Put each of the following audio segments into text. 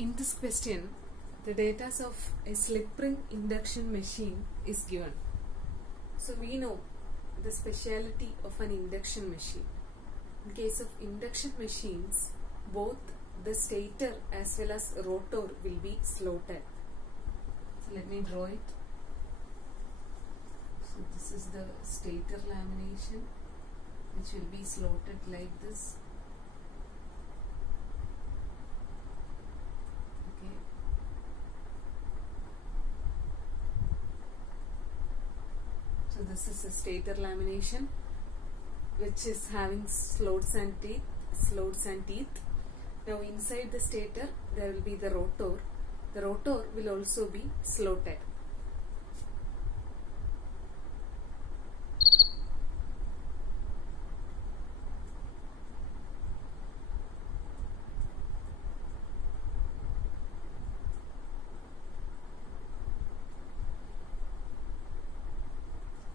In this question, the data of a slip ring induction machine is given. So we know the speciality of an induction machine. In case of induction machines, both the stator as well as rotor will be slotted. So let me draw it. So this is the stator lamination, which will be slotted like this. Okay. So this is a stator lamination, which is having slots and teeth. Now inside the stator there will be the rotor. The rotor will also be slotted.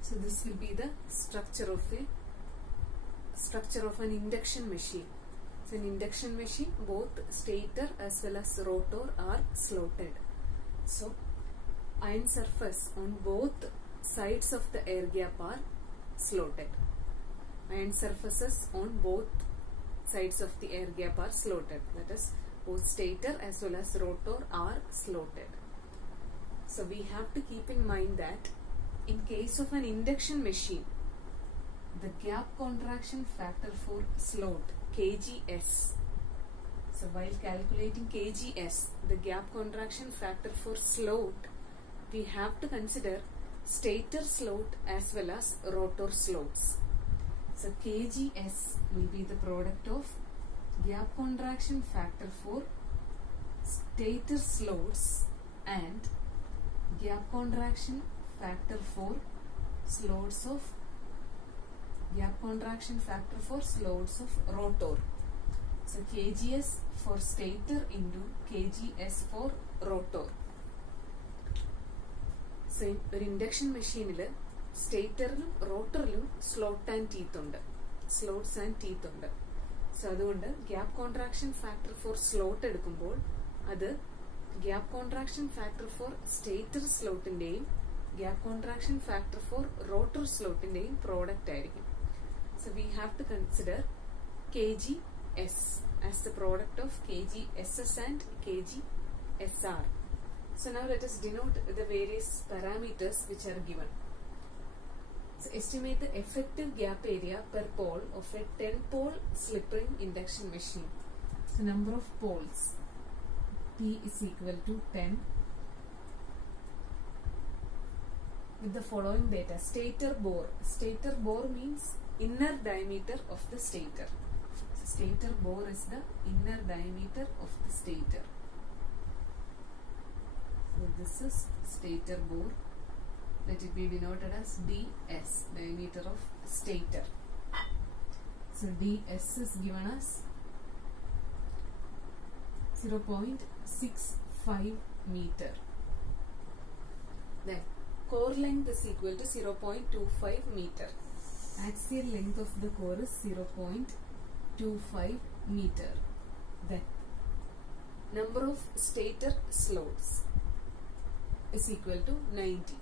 So this will be the structure of an induction machine. So in induction machine, both stator as well as rotor are slotted. So iron surface on both sides of the air gap are slotted. Iron surfaces on both sides of the air gap are slotted. That is, both stator as well as rotor are slotted. So we have to keep in mind that in case of an induction machine, the gap contraction factor for slot, kgs. So while calculating kgs, the gap contraction factor for slot, we have to consider stator slot as well as rotor slots. So kgs will be the product of gap contraction factor for stator slots and gap contraction factor for slots of rotor. So kgs for stator into kgs for rotor. So in induction machine, statorilum rotorilum slots and teeth undu. So അതുകൊണ്ട് gap contraction factor for slot എടുക്കുമ്പോൾ അത് gap contraction factor for stator slot ന്റെയും gap contraction factor for rotor slot ന്റെയും product ആയിരിക്കും. So we have to consider kgs as the product of kgss and kgsr. So now let us denote the various parameters which are given. So estimate the effective gap area per pole of a 10-pole slip ring induction machine. So number of poles, P is equal to 10. With the following data: stator bore. Stator bore means inner diameter of the stator. So stator bore is the inner diameter of the stator. So this is stator bore. Let it be denoted as ds, diameter of stator. So ds is given as 0.65 meter. Then core length is equal to 0.25 meter. Axial length of the core is 0.25 meter. Then number of stator slots is equal to 90.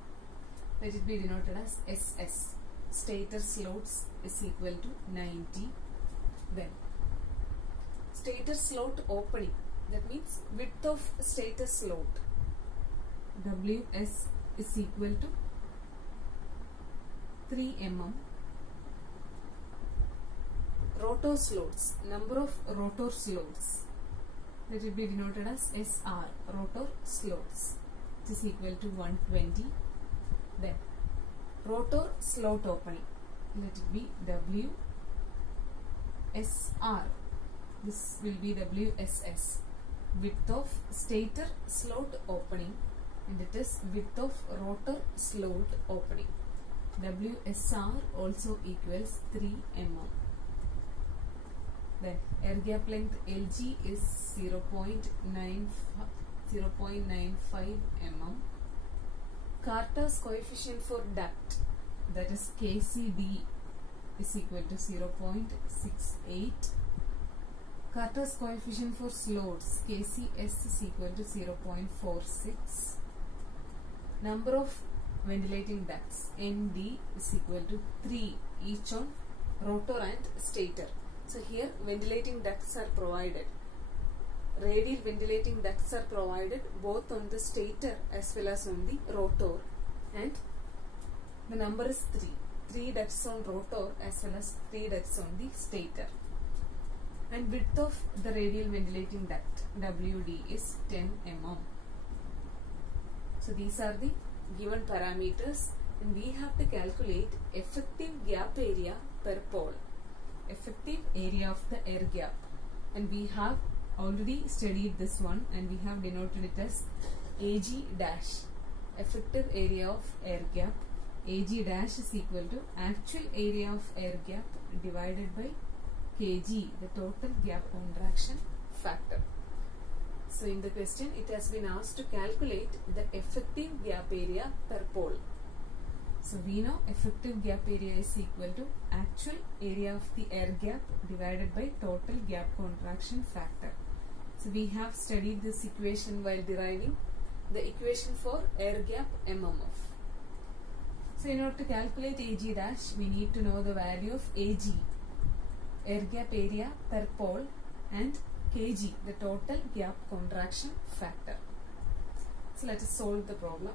Let it be denoted as SS. Stator slots is equal to 90. Then stator slot opening, that means width of stator slot, WS is equal to 3 mm. Rotor slots, number of rotor slots, let it be denoted as SR, rotor slots, which is equal to 120. Then rotor slot opening, let it be WSR, this will be WSS, width of stator slot opening, and it is width of rotor slot opening. WSR also equals 3 mm. Then air gap length LG is 0.95 mm. Carter's coefficient for duct, that is KCD, is equal to 0.68. Carter's coefficient for slots KCS is equal to 0.46. Number of ventilating ducts ND is equal to 3 each on rotor and stator. So here ventilating ducts are provided. Radial ventilating ducts are provided both on the stator as well as on the rotor, and the number is 3. 3 ducts on rotor as well as 3 ducts on the stator. And width of the radial ventilating duct WD is 10 mm. So these are the given parameters, and we have to calculate effective gap area per pole. Effective area of the air gap, and we have already studied this one, and we have denoted it as AG dash. Effective area of air gap, AG dash is equal to actual area of air gap divided by kg, the total gap contraction factor. So in the question it has been asked to calculate the effective gap area per pole. So we know effective gap area is equal to actual area of the air gap divided by total gap contraction factor. So we have studied this equation while deriving the equation for air gap MMF. So in order to calculate AG dash, we need to know the value of AG, air gap area per pole, and kg, the total gap contraction factor. So let us solve the problem.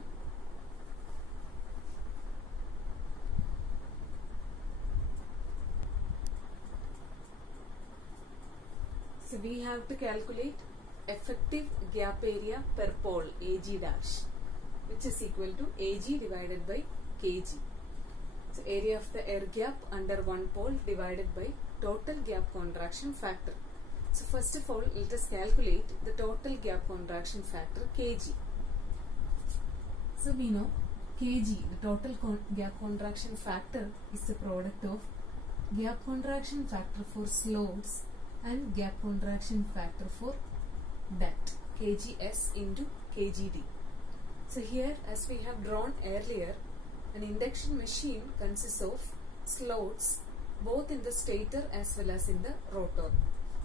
So we have to calculate effective gap area per pole AG dash, which is equal to AG divided by kg. So area of the air gap under one pole divided by total gap contraction factor. So first of all, let us calculate the total gap contraction factor kg. So we know kg, the total gap contraction factor, is the product of gap contraction factor for slots and gap contraction factor for duct, kgs into kgd. So here, as we have drawn earlier, an induction machine consists of slots both in the stator as well as in the rotor.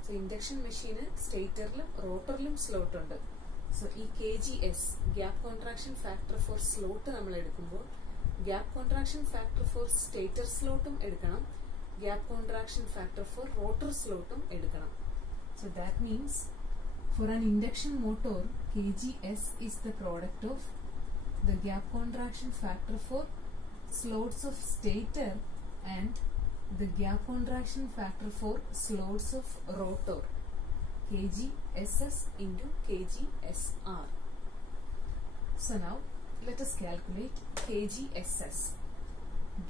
So induction machine statorlum rotorlum slot undu. So ee kgs gap contraction factor for slot nammal edukkumbol gap contraction factor for stator slotum edukkanam, gap contraction factor for rotor slotum edukkanam. So that means for an induction motor, kgs is the product of the gap contraction factor for slots of stator and the gap contraction factor for slots of rotor, kgss into kgsr. So now let us calculate kgss,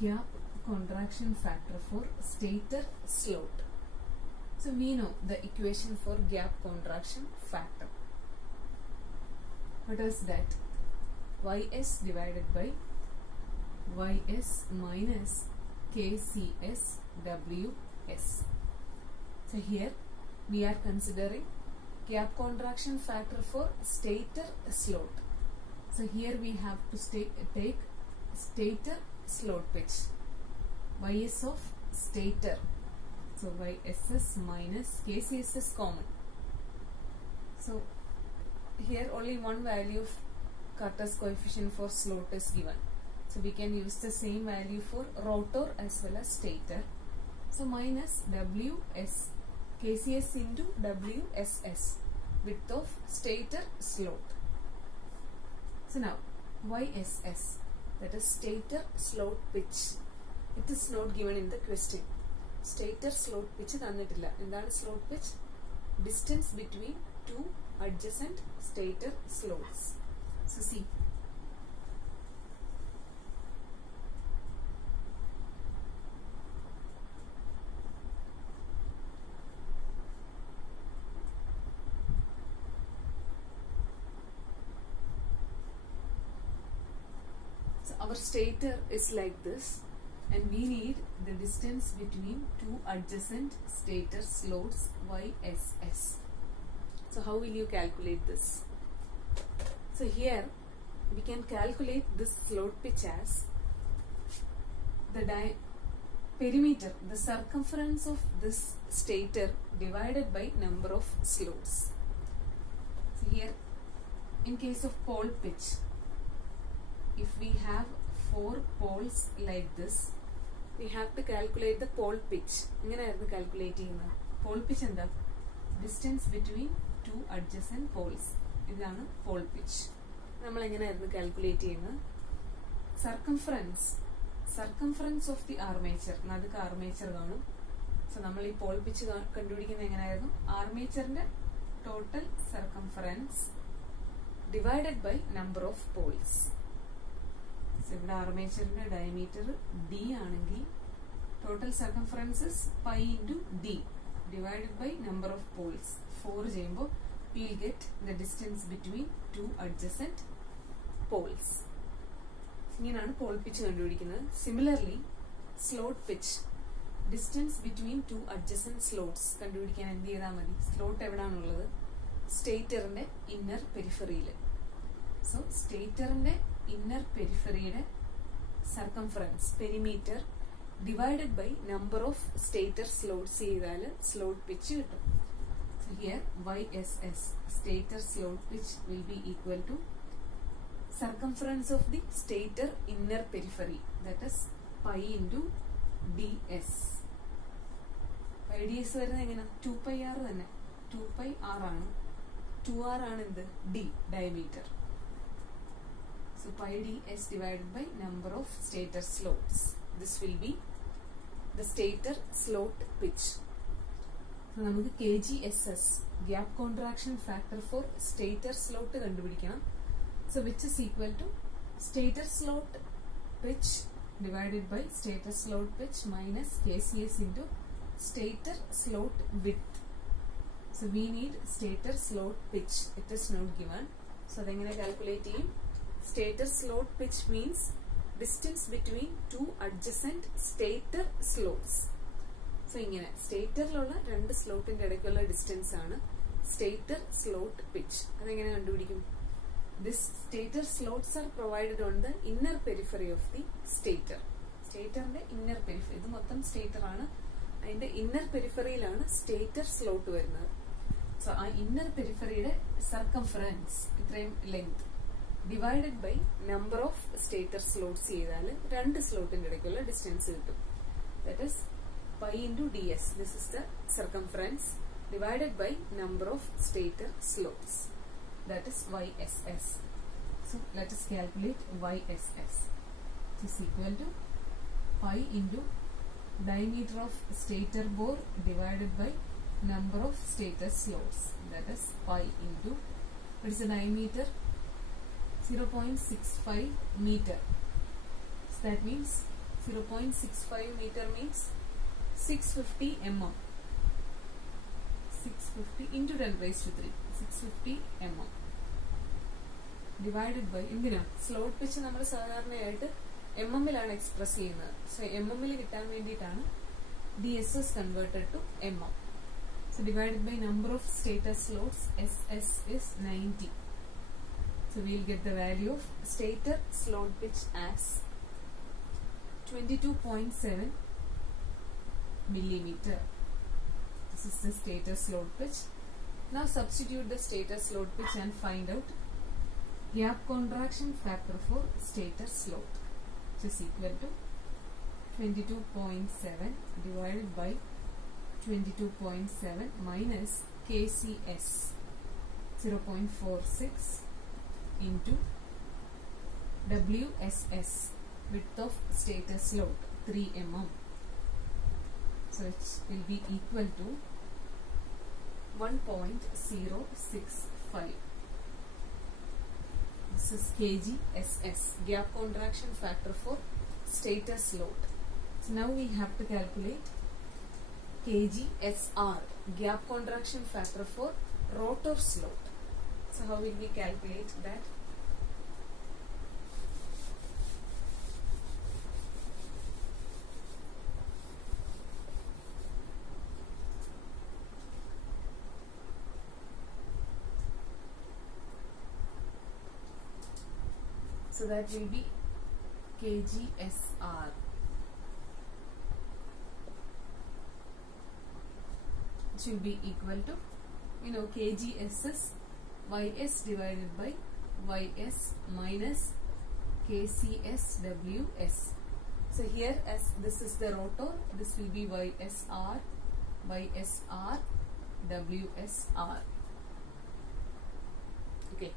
gap contraction factor for stator slot. So we know the equation for gap contraction factor. What is that? Ys divided by ys minus kcs ws. So here we are considering gap contraction factor for stator slot. So here we have to take stator slot pitch. Ys of stator. So YSS minus KCS is common. So here only one value of Carter's coefficient for slot is given. So we can use the same value for rotor as well as stator. So minus WS, KCS into WSS, width of stator slot. So now YSS, that is stator slot pitch. It is not given in the question. Stator slot pitch തന്നിട്ടില്ല. എന്താണ് slot pitch? Distance between two adjacent stator slots. So see. So our stator is like this, and we need the distance between two adjacent stator slots YSS. So how will you calculate this? So here we can calculate this slot pitch as the perimeter, the circumference of this stator divided by number of slots. So here, in case of pole pitch, if we have 4 poles like this, we have to calculate the pole pitch. എങ്ങനെയായിരുന്നു calculate ചെയ്യുന്നത്? Pole pitch എന്താ? Distance between 2 adjacent poles. ഇതാണ് pole pitch. നമ്മൾ എങ്ങനെയായിരുന്നു calculate ചെയ്യുന്നത്? Circumference of the armature. നടുക്ക് armature കാണും. So നമ്മൾ ഈ pole pitch കണ്ടുപിടിക്കുന്നത് എങ്ങനെയായിരുന്നു? ആർമേച്ചറിന്റെ total circumference divided by number of poles. ഇവിടെ ആർമേച്ചറിന്റെ ഡയമീറ്റർ d ആണെങ്കിൽ total circumference pi into d divided by number of poles 4 ചെയ്യുമ്പോൾ will get the distance between 2 adjacent poles. ഇങ്ങനെയാണ് പോൾ പിച്ച് കണ്ടുപിടിക്കുന്നത്. Similarly slot pitch, distance between 2 adjacent slots കണ്ടുപിടിക്കാൻ എന്ത് ചെയ്താൽ മതി? സ്ലോട്ട് എവിടാണുള്ളത്? സ്റ്റേറ്ററിന്റെ ഇന്നർ പെരിഫറിയിൽ. സോ സ്റ്റേറ്ററിന്റെ ഇന്നർ പെരിഫറിയുടെ circumference perimeter divided by number of stator slots ചെയ്താൽ സ്ലോട്ട് പിച്ച് കിട്ടും. So here YSS stator slot pitch will be equal to circumference of the stator inner periphery, that is pi into DS. Pi DS വരുന്നത് എങ്ങനെ? 2πr തന്നെ. 2πr ആണ്. 2r ആണ് എന്ത്? D diameter. So pi ds divided by number of stator slots. This will be the stator slot pitch. So നമുക്ക് kgss gap contraction factor for stator slot കണ്ടുപിടിക്കണം. So which is equal to stator slot pitch divided by stator slot pitch minus kcs into stator slot width. So we need stator slot pitch. It is not given. So അതെങ്ങനെ calculate ചെയ്യും? Stator slot pitch means distance between 2 adjacent stator slots. So ഇങ്ങനെ സ്റ്റേറ്ററിലുള്ള 2 സ്ലോട്ടിന്റെ ഇടയ്ക്കുള്ള distance ആണ് stator slot pitch. അതെങ്ങനെ കണ്ടുപിടിക്കും? This stator slots are provided on the inner periphery of the stator. സ്റ്റേറ്ററിന്റെ inner periphery, ഇത് മൊത്തം സ്റ്റേറ്റർ ആണ്, അതിന്റെ ഇന്നർ പെരിഫറിയിലാണ് സ്റ്റേറ്റർ സ്ലോട്ട് വരുന്നത്. സോ ആ ഇന്നർ പെരിഫറിയുടെ സർക്കംഫറൻസ് ഇത്രയും length divided by number of stator slots ചെയ്താൽ 2 സ്ലോട്ടിന്റെ ഇടയ്ക്കുള്ള ഡിസ്റ്റൻസ് കിട്ടും. That is pi into DS. This is the circumference divided by number of stator slots, that is YSS. So let us calculate YSS. It is equal to pi into diameter of stator bore divided by number of stator slots, that is pi into, what is the diameter? 0.65 meter. So that means 0.65 meter means 650 mm. 650 into 10 raised to 3. 650 mm. Divided by, എന്തിനാ slot pitch നമ്മൾ സാധാരണയായിട്ട് mm-ലാണ് express ചെയ്യുന്നത്. So mm-ൽ കിട്ടാൻ വേണ്ടിയിട്ടാണ് DSS converted to mm. So divided by number of stator slots, SS is 90. So we will get the value of stator slot pitch as 22.7 millimeter. This is the stator slot pitch. Now substitute the stator slot pitch and find out gap contraction factor for stator slot, which is equal to 22.7 divided by 22.7 minus KCS 0.46 into WSS, width of stator slot 3 mm. So it will be equal to 1.065. This is kgss, gap contraction factor for stator slot. So now we have to calculate kgsr, gap contraction factor for rotor slot. So how will we calculate that? So that will be kgsr which will be equal to, kgss ys divided by ys minus kcsws. So here, as this is the rotor, this will be ysr wsr. Okay.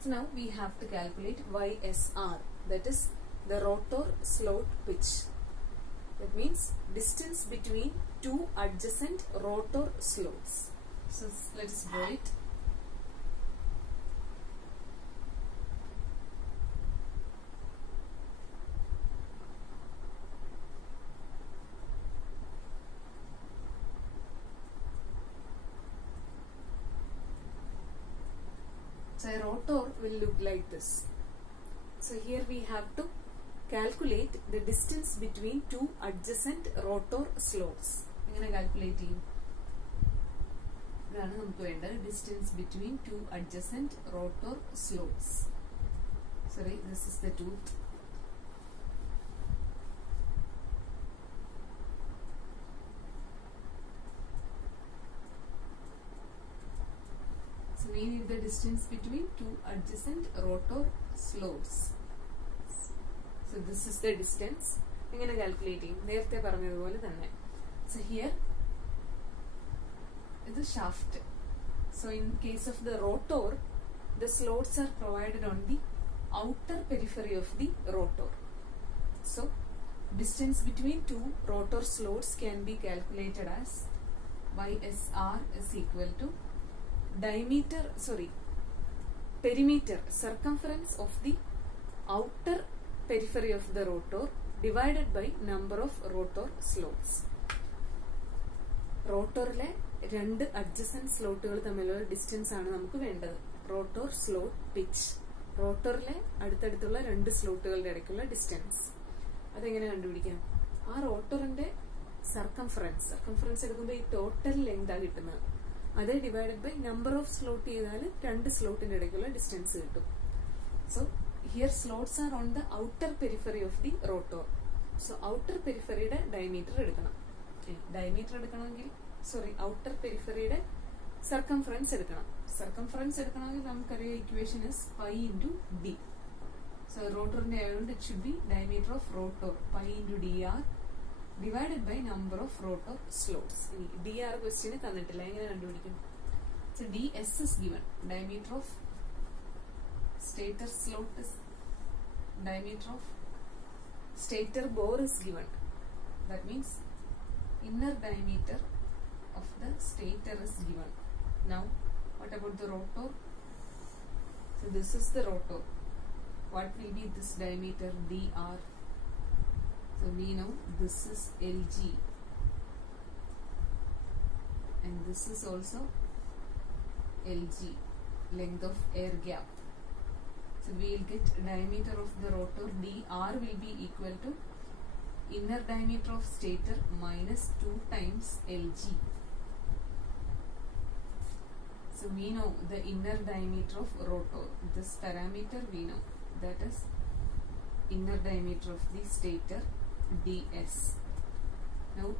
So now we have to calculate ysr, that is the rotor slot pitch. That means distance between two adjacent rotor slots. So let's draw it. So a rotor will look like this. So here we have to calculate the distance between two adjacent rotor slots. How calculate it? Distance between two adjacent rotor slots. Sorry, this is the tooth. So we need the distance between two adjacent rotor slots. So this is the distance. I'm going to calculate it. So here is the shaft. So in case of the rotor, the slots are provided on the outer periphery of the rotor. So distance between two rotor slots can be calculated as ysr is equal to perimeter, circumference of the outer periphery of the rotor divided by number of rotor slots. Rotorle രണ്ട് adjacent slotകൾ തമ്മിലുള്ള distance ആണ് നമുക്ക് വേണ്ടത്. Rotor slot pitch, റോട്ടറിലെ അടുത്തടുത്തുള്ള രണ്ട് സ്ലോട്ടുകളുടെ ഇടയ്ക്കുള്ള distance. അതെങ്ങനെ കണ്ടുപിടിക്കാം? ആ റോട്ടറിന്റെ സർക്കംഫറൻസ് എടുക്കുമ്പോൾ ഈ ടോട്ടൽ ലെങ്ത് ആണ് കിട്ടുന്നത്. അത് divided by number of slot ചെയ്താൽ രണ്ട് സ്ലോട്ടിന്റെ ഇടയ്ക്കുള്ള ഡിസ്റ്റൻസ് കിട്ടും. So here slots are on the outer periphery of the rotor. So outer പെരിഫറിയുടെ ഡയമീറ്റർ എടുക്കണം. ഔട്ടർ പെരിഫറിയുടെ സർക്കംഫറൻസ് എടുക്കണം. സർക്കംഫറൻസ് എടുക്കണമെങ്കിൽ നമുക്കറിയാം equation is pi into D. So റോട്ടറിന്റെ ആയതുകൊണ്ട് it should be diameter of rotor pi into D R divided by number of rotor slots. dr question തന്നിട്ടില്ല, എങ്ങനെ കണ്ടുപിടിക്കും? So ds is given, diameter of stator slot is, diameter of stator bore is given. That means inner diameter of the stator is given. Now what about the rotor? So this is the rotor. What will be this diameter? dr. So we know this is Lg and this is also Lg, length of air gap. So we will get diameter of the rotor dr will be equal to inner diameter of stator minus 2 times Lg. So we know the inner diameter of rotor. This parameter we know, that is inner diameter of the stator ds. Now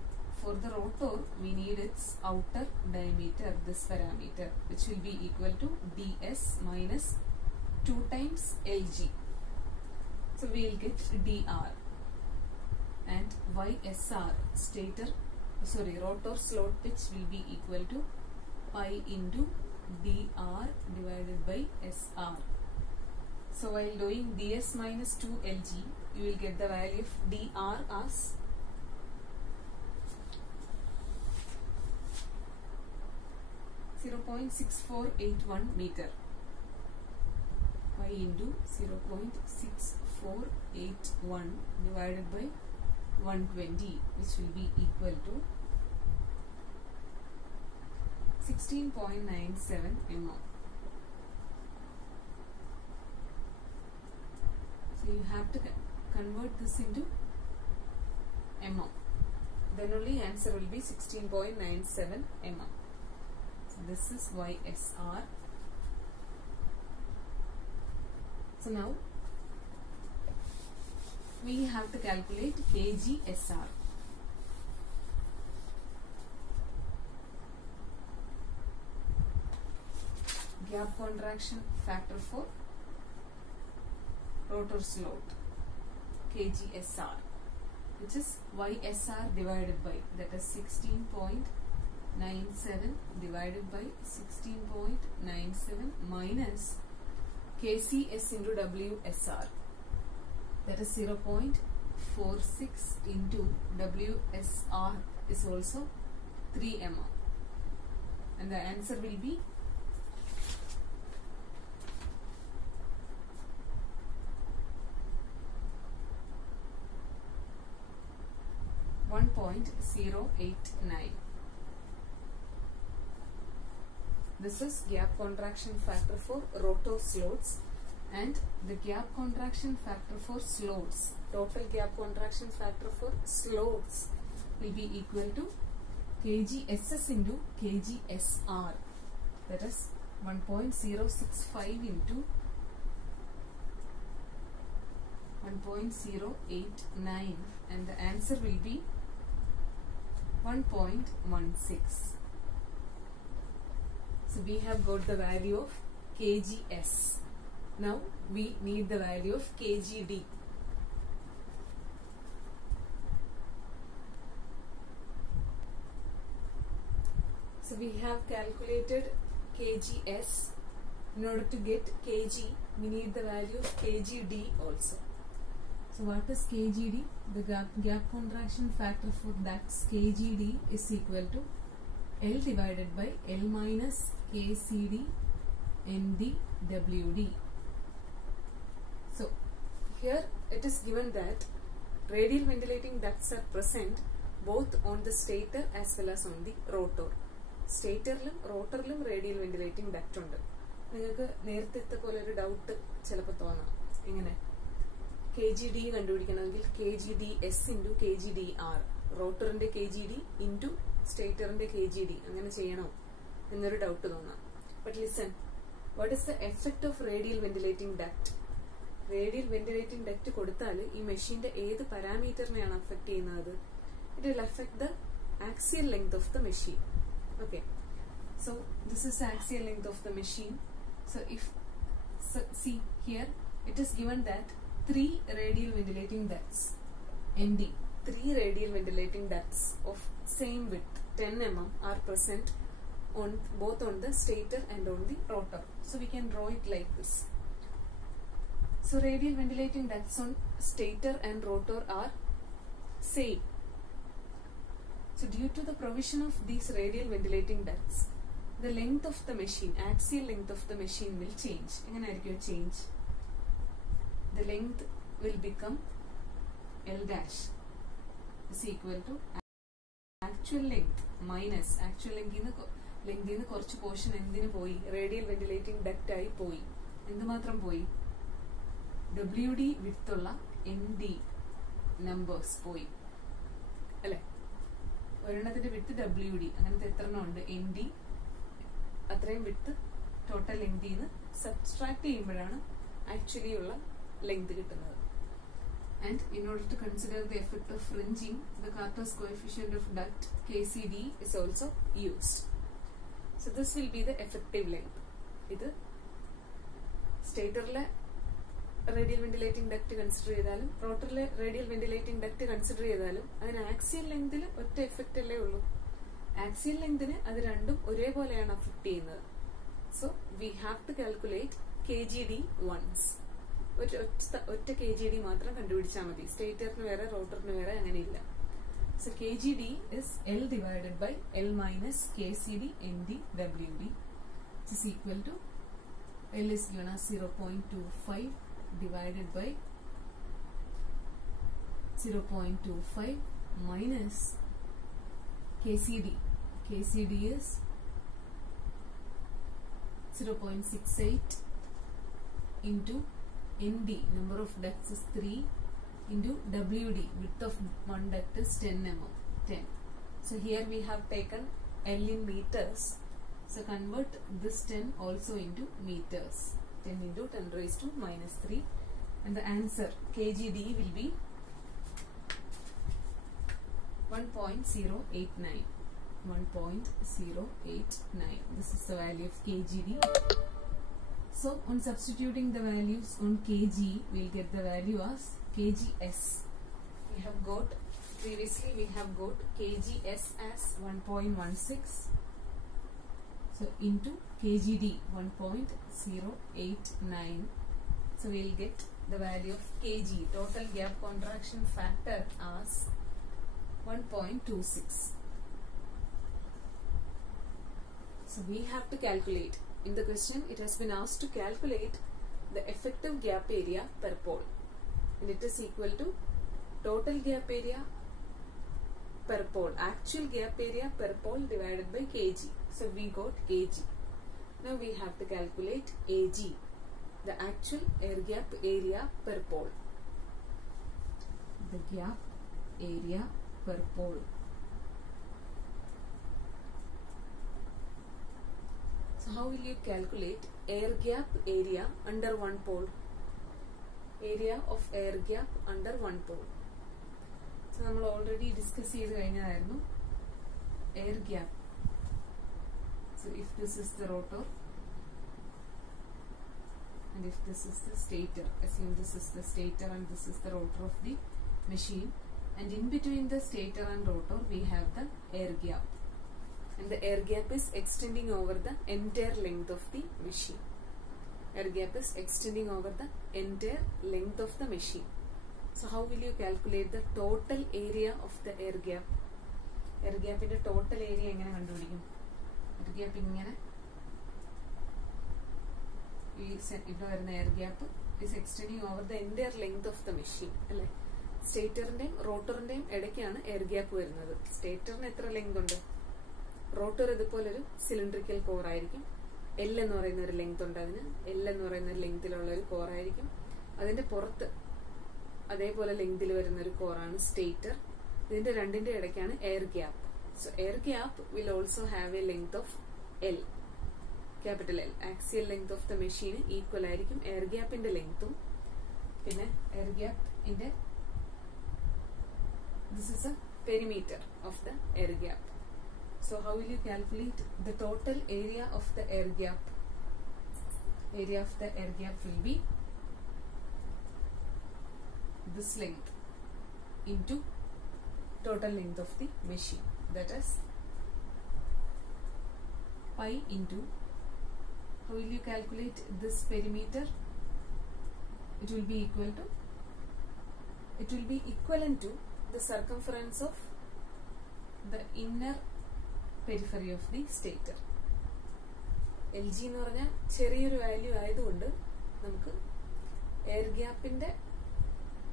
for the rotor we need its outer diameter, this parameter, which will be equal to ds minus 2 times Lg. So we will get dr and ysr, rotor slot pitch, will be equal to pi into dr divided by sr. So while doing ds minus 2 Lg, you will get the value of dr as 0.6481 meter. Pi into 0.6481 divided by 120, which will be equal to 16.97 mm. So you have to convert this into mm. Then only answer will be 16.97 mm. So this is ysr. So now we have to calculate kgsr. gap contraction factor for rotor slot, kgsr, which is ysr divided by, that is 16.97 divided by 16.97 minus kcs into wsr, that is 0.46 into wsr is also 3 mm, and the answer will be 1.089. This is gap contraction factor for rotor slots, and the gap contraction factor for slots, total gap contraction factor for slots will be equal to kgss into kgsr, that is 1.065 into 1.089, and the answer will be 1.16. So we have got the value of kgs. Now we need the value of kgd. So we have calculated kgs. In order to get kg, we need the value of kgd also. So what is kgd? The gap contraction factor for that kgd is equal to L divided by L minus kcd md wd. So here it is given that radial ventilating ducts are present both on the stator as well as on the rotor. സ്റ്റേറ്ററിലും റോട്ടറിലും radial ventilating duct ഉണ്ട്. നിങ്ങൾക്ക് നേരത്തെ പോലെ ഒരു doubt ചിലപ്പോൾ തോന്നാം, ഇങ്ങനെ KGD കണ്ടുപിടിക്കണമെങ്കിൽ KGDS ഇൻറ്റു KGDR, റോട്ടറിന്റെ KGD ഇൻറ്റു സ്റ്റേറ്ററിന്റെ KGD അങ്ങനെ ചെയ്യണോ എന്നൊരു ഡൗട്ട് തോന്നാം. But listen, what is the effect of radial ventilating duct? Radial ventilating duct കൊടുത്താൽ ഈ മെഷീന്റെ ഏത് പാരാമീറ്ററിനെയാണ് അഫക്ട് ചെയ്യുന്നത്? It will affect the axial length of the machine. Okay, so this is the axial length of the machine. So if see here, it is given that 3 radial ventilating ducts, ND, 3 radial ventilating ducts of same width 10 mm are present on both on the stator and on the rotor. So we can draw it like this. So radial ventilating ducts on stator and rotor are same. So due to the provision of these radial ventilating ducts, the length of the machine, axial length of the machine will change. Change. The length will become L dash is equal to actual length minus actual length in the korchu portion endinu poi radial ventilating duct ayi poi endu matram poi WD width ulla ND numbers poi alle ഒരെണ്ണത്തിന്റെ വിട്ട് WD അങ്ങനത്തെ എത്ര എണ്ണം ഉണ്ട് ND അത്രയും വിട്ട് total ലെങ്തിൽ നിന്ന് subtract ചെയ്യുമ്പോഴാണ് actually ഉള്ള ലെങ്ത് കിട്ടുന്നത്. And in order to consider the effect of fringing the Carter's coefficient of duct KCD is also used. So this will be the effective length. ഇത് സ്റ്റേറ്ററിലെ റേഡിയൽ വെന്റിലേറ്റിംഗ് ഡക്ട് കൺസിഡർ ചെയ്താലും റോട്ടറിലെ radial ventilating duct consider ചെയ്താലും അതിന് axial ലെങ്തിൽ ഒറ്റ effect അല്ലേ ഉള്ളൂ. Axial ലെങ്തിന് അത് രണ്ടും ഒരേപോലെയാണ് അഫക്ട് ചെയ്യുന്നത്. So we have to calculate KGD once. ഒറ്റ KGD മാത്രം കണ്ടുപിടിച്ചാൽ മതി. സ്റ്റേറ്ററിന് വേറെ റോട്ടറിന് വേറെ അങ്ങനെയില്ല. So KGD is L divided by L minus KCD MD WD, which is equal to L is given as 0.25 divided by 0.25 minus KCD. KCD is 0.68 into ND, number of ducts is 3, into WD, width of one duct is 10 mm, 10. So here we have taken L in meters. So convert this 10 also into meters. 10 into 10 raised to minus 3, and the answer KGD will be 1.089. 1.089. This is the value of KGD. So on substituting the values on kg, we'll get the value as kgs. We have got, previously we have got kgs as 1.16. So into kgd 1.089. So we'll get the value of kg, total gap contraction factor, as 1.26. So we have to calculate. In the question, it has been asked to calculate the effective gap area per pole, and it is equal to total gap area per pole, actual gap area per pole divided by kg. So we got kg. Now we have to calculate AG, the actual air gap area per pole. The gap area per pole. So how will you calculate air gap area under one pole? Area of air gap under one pole. So we already discussed air gap. So if this is the rotor and if this is the stator, assume this is the stator and this is the rotor of the machine, and in between the stator and rotor we have the air gap, and the air gap is extending over the entire length of the machine. Air gap is extending over the entire length of the machine. So how will you calculate the total area of the air gap? Air gap in the total area engane kandupidikum? Air gap ingane air gap is extending over the entire length of the machine. Stator and rotor and air gap. Stator length rotor is a cylindrical core. L is a length. L is a length core. That is length core stator. Then the air gap. So air gap will also have a length of L. Capital L. Axial length of the machine equal air gap in the length. Air gap in the, this is a perimeter of the air gap. So how will you calculate the total area of the air gap? Area of the air gap will be this length into total length of the machine, that is pi into, how will you calculate this perimeter? It will be equivalent to the circumference of the inner periphery of the stator. LG എന്ന് പറഞ്ഞാൽ ചെറിയൊരു value ആയതുകൊണ്ട് നമുക്ക് air ഗ്യാപ്പിന്റെ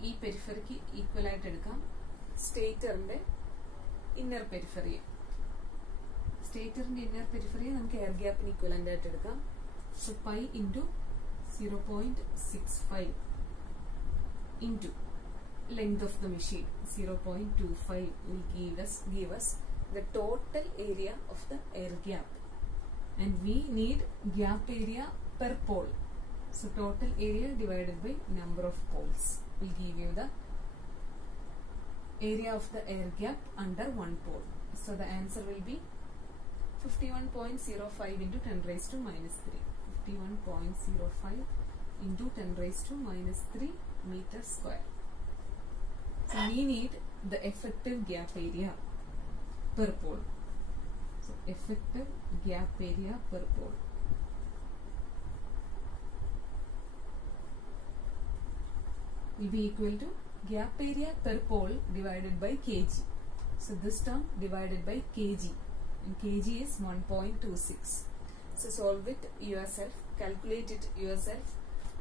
ഈ പെരിഫറിക്ക് equal ആയിട്ട് എടുക്കാം സ്റ്റേറ്ററിന്റെ inner പെരിഫറിയെ. സ്റ്റേറ്ററിന്റെ inner പെരിഫറിയെ നമുക്ക് air ഗ്യാപ്പിന് equivalent ആയിട്ട് എടുക്കാം. So pi into 0.65 into length of the machine 0.25 will give us the total area of the air gap, and we need gap area per pole. So total area divided by number of poles will give you the area of the air gap under one pole. So the answer will be 51.05 into 10 raised to minus 3. 51.05 into 10 raised to minus 3 meters square. So we need the effective gap area per pole. So effective gap area per pole. Will be equal to gap area per pole divided by kg. So this term divided by kg, and kg is 1.26. So solve it yourself, calculate it yourself,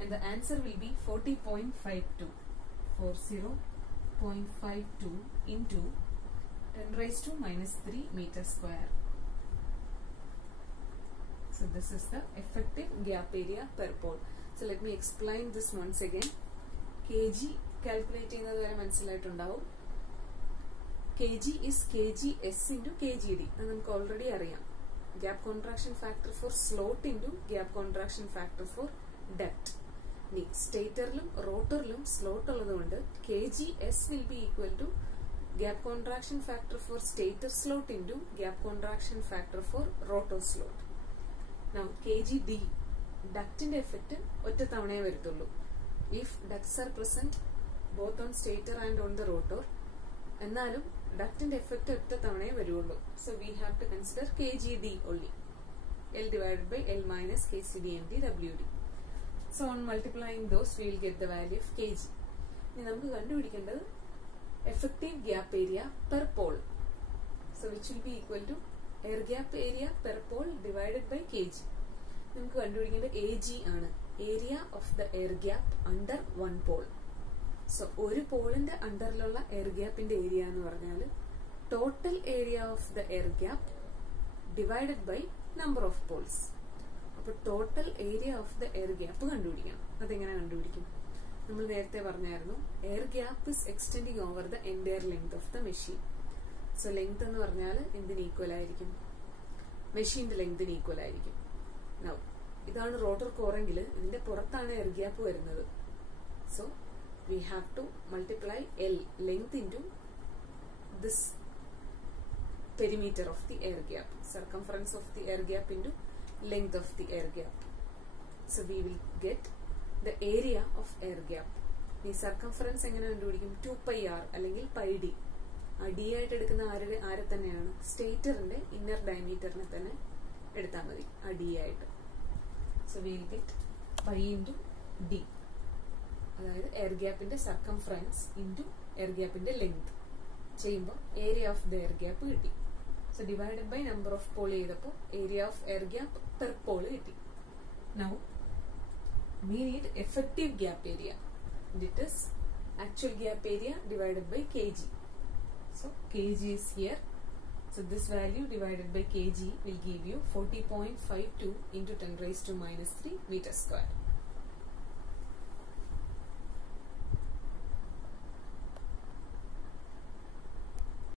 and the answer will be 40.52. 40.52 into 10 raised to minus 3 meters square. So this is the effective gap area per pole. So let me explain this once again. kg calculating the kg is kgs into kgd, and we already know gap contraction factor for slot into gap contraction factor for depth. Statorlum rotorlum slot ulladonde kgs will be equal to gap contraction factor for stator slot into gap contraction factor for rotor slot. Now kgd ഡക്റ്റിന്റെ effect ഒറ്റ തവണയെ വരത്തുള്ളൂ. If ducts are present both on stator and on the rotor, എന്നാലും ഡക്റ്റിന്റെ effect ഒറ്റ തവണയെ വരുള്ളൂ. So we have to consider KGD only. L divided by L minus KCD MD WD. So on multiplying those we will get the value of kg. ഇനി നമുക്ക് കണ്ടുപിടിക്കേണ്ടത് effective gap area per pole. So which will be equal to air gap area per pole divided by kg. നമുക്ക് കണ്ടുപിടിക്കേണ്ടത് AG ആണ്, area of the air gap under one pole. So ഒരു പോളിന്റെ അണ്ടറിലുള്ള air ഗ്യാപ്പിന്റെ area എന്ന് പറഞ്ഞാൽ total area of the air gap divided by number of poles. അപ്പൊ total area of the air gap കണ്ടുപിടിക്കണം. അതെങ്ങനെ കണ്ടുപിടിക്കും? നമ്മൾ നേരത്തെ പറഞ്ഞായിരുന്നു air gap is extending over the entire length of the machine. So length എന്ന് പറഞ്ഞാൽ എന്തിന് ഈക്വൽ ആയിരിക്കും? മെഷീന്റെ ലെങ്തിന് ഈക്വൽ ആയിരിക്കും. നൗ ഇതാണ് റോട്ടർ കോറെങ്കിൽ ഇതിന്റെ പുറത്താണ് എയർ ഗ്യാപ്പ് വരുന്നത്. So we have to multiply L, length, into this perimeter of the air gap, circumference of the air gap into length of the air gap. So we will get the area of air gap. ഈ circumference എങ്ങനെ കണ്ടുപിടിക്കും? 2πr അല്ലെങ്കിൽ πd. ആ d ആയിട്ട് എടുക്കുന്ന ആരെ തന്നെയാണ്? സ്റ്റേറ്ററിന്റെ inner ഡയമീറ്ററിനെ തന്നെ എടുത്താൽ മതി ആ d ആയിട്ട്. So we will get π into d, അതായത് എയർ ഗ്യാപ്പിന്റെ സർക്കംഫറൻസ് ഇൻറ്റു എയർ ഗ്യാപ്പിന്റെ ലെങ്ത് ചെയ്യുമ്പോൾ area of the air gap കിട്ടി. So divided by number of pole ചെയ്തപ്പോൾ area of air gap per pole കിട്ടി. Now we need effective gap area. It is actual gap area divided by kg. സോ kg is here. So this value divided by kg will give you 40.52 into 10⁻³ meter square.